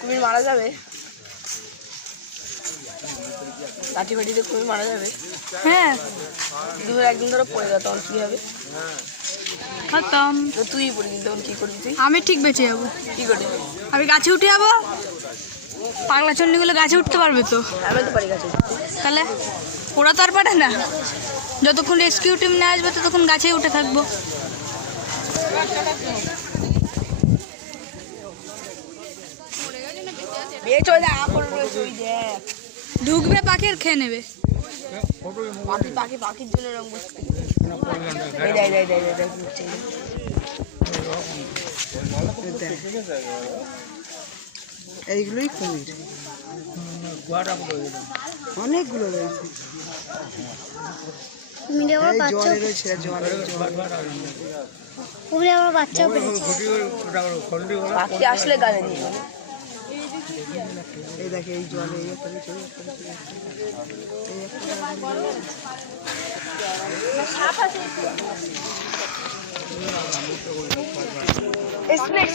কুমির মারা যাবে, লাঠি ফাটিতে কুমির মারা যাবে। হ্যাঁ একদিন ধরে পড়ে গেল, তখন কি হবে? খতম। তুই পড়ি, তখন কি করবি তুই? আমি ঠিক বেঁচে যাবো। কি করে? আমি গাছে উঠে যাবো। পাগলা চন্ডীগুলো গাছে উঠতে পারবে তো? আমি তো পারি গাছে। তাহলে ওরা তো আর পারে না। যতক্ষণ রেস্কিউ টিম না আসবে ততক্ষণ গাছে উঠে থাকবো। ঢুকবে পাখি আর খেয়ে নেবে। পাখির জন্য রঙ বসতে এইগুলোই কুমির, অনেকগুলো রয়েছে। জলে রয়েছে, পাখি আসলে গালে নিয়ে এই দেখে এই জলে স্নেক